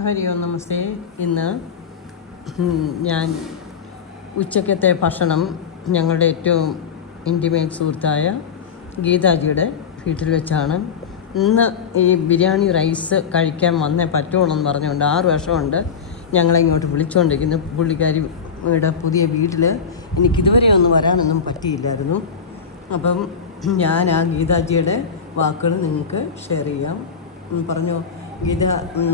ഹരി ഓം നമസ്തേ. ഇന്ന് ഞാൻ ഉച്ചക്കത്തെ ഭക്ഷണം ഞങ്ങളുടെ ഏറ്റവും ഇൻറ്റിമേറ്റ് സുഹൃത്തായ ഗീതാജിയുടെ വീട്ടിൽ വെച്ചാണ്. ഇന്ന് ഈ ബിരിയാണി റൈസ് കഴിക്കാൻ വന്നേ പറ്റുള്ളൂ എന്ന് പറഞ്ഞുകൊണ്ട് 6 വർഷമുണ്ട് ഞങ്ങളെ ഇങ്ങോട്ട് വിളിച്ചുകൊണ്ടിരിക്കുന്നു. പുള്ളിക്കാരിയുടെ പുതിയ വീട്ടിൽ എനിക്കിതുവരെ ഒന്നും വരാനൊന്നും പറ്റിയില്ലായിരുന്നു. അപ്പം ഞാൻ ആ ഗീതാജിയുടെ വാക്കുകൾ നിങ്ങൾക്ക് ഷെയർ ചെയ്യാം. പറഞ്ഞു ഗീത,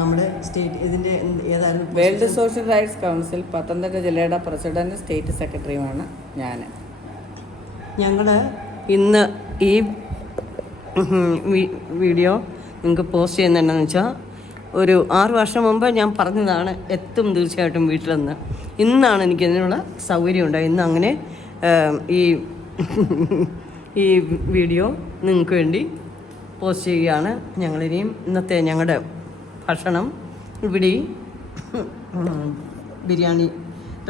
നമ്മുടെ സ്റ്റേറ്റ് ഇതിൻ്റെ ഏതായിരുന്നു? World social rights council Pathanamthitta ജില്ലയുടെ പ്രസിഡന്റ് സ്റ്റേറ്റ് സെക്രട്ടറിയുമാണ് ഞാൻ. ഞങ്ങൾ ഇന്ന് ഈ വീഡിയോ നിങ്ങൾക്ക് പോസ്റ്റ് ചെയ്യുന്നുണ്ടെന്ന് വെച്ചാൽ ഒരു 6 വർഷം മുമ്പ് ഞാൻ പറഞ്ഞതാണ് എത്തും തീർച്ചയായിട്ടും വീട്ടിലെന്ന്. ഇന്നാണ് എനിക്ക് ഇതിനുള്ള സൗകര്യം ഉണ്ടായത്. ഇന്ന് അങ്ങനെ ഈ വീഡിയോ നിങ്ങൾക്ക് വേണ്ടി പോസ്റ്റ് ചെയ്യുകയാണ്. ഞങ്ങളിനിയും ഇന്നത്തെ ഞങ്ങളുടെ ഭക്ഷണം ഇവിടെ ബിരിയാണി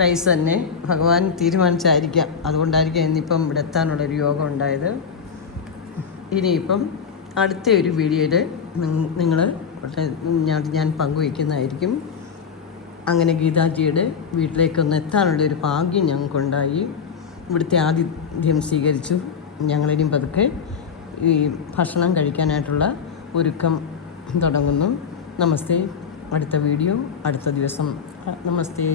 റൈസ് തന്നെ ഭഗവാൻ തീരുമാനിച്ചായിരിക്കാം. അതുകൊണ്ടായിരിക്കാം ഇന്നിപ്പം ഇവിടെ എത്താനുള്ളൊരു യോഗം ഉണ്ടായത്. ഇനിയിപ്പം അടുത്ത ഒരു വീഡിയോയിൽ ഞാൻ പങ്കുവയ്ക്കുന്നതായിരിക്കും. അങ്ങനെ ഗീതാജിയുടെ വീട്ടിലേക്കൊന്ന് എത്താനുള്ളൊരു ഭാഗ്യം ഞങ്ങൾക്കുണ്ടായി. ഇവിടുത്തെ ആതിഥ്യം സ്വീകരിച്ചു. ഞങ്ങളിനിയും പതുക്കെ ഈ ഭക്ഷണം കഴിക്കാനായിട്ടുള്ള ഒരുക്കം തുടങ്ങുന്നു. നമസ്തേ. അടുത്ത വീഡിയോ അടുത്ത ദിവസം. നമസ്തേ.